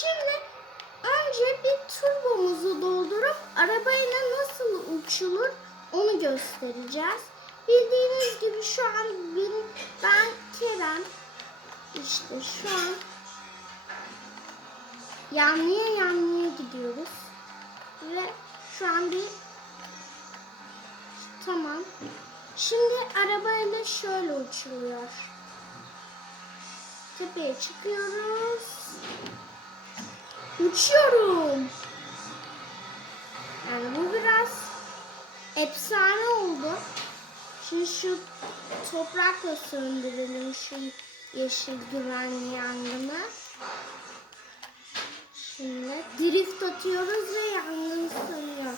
Şimdi önce bir turbomuzu doldurup arabayla nasıl uçulur onu göstereceğiz. Bildiğiniz gibi şu an benim, ben Kerem işte şu an yanlıya yanlıya gidiyoruz. Ve şu an bir tamam. Şimdi arabayla şöyle uçuluyor. Tepeye çıkıyoruz. Uçuyorum. Yani bu biraz efsane oldu. Şimdi şu toprakla söndürelim şu yeşil güvenli yangını. Şimdi drift atıyoruz ve yangın sönüyor.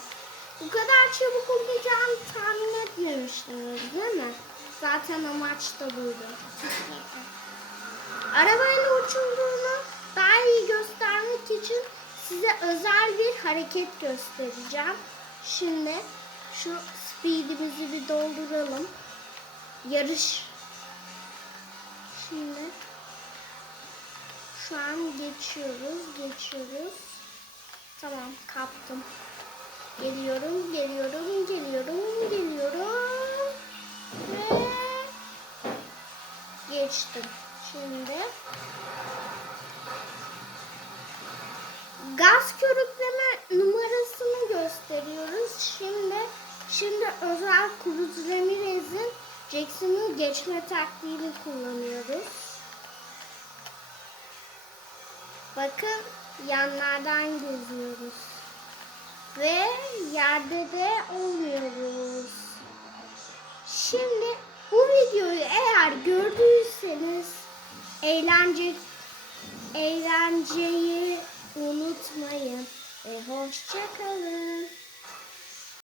Bu kadar çabuk olacağını tahmin etmemiştiniz değil mi? Zaten amaç da buydu. Arabayla uçulduğunu daha iyi göstermek için size özel bir hareket göstereceğim. Şimdi şu speedimizi bir dolduralım. Yarış. Şimdi şu an geçiyoruz, geçiyoruz. Tamam, kaptım. Geliyorum, geliyorum, geliyorum, geliyorum. Ve geçtim. Şimdi gaz körükleme numarasını gösteriyoruz. Şimdi şimdi özel Cruz Ramirez'in Jackson'ı geçme taktiğini kullanıyoruz. Bakın yanlardan geziyoruz. Ve yerde de olmuyoruz. Şimdi bu videoyu eğer gördüyseniz eğlence eğlenceyi unutmayın ve hoşça kalın.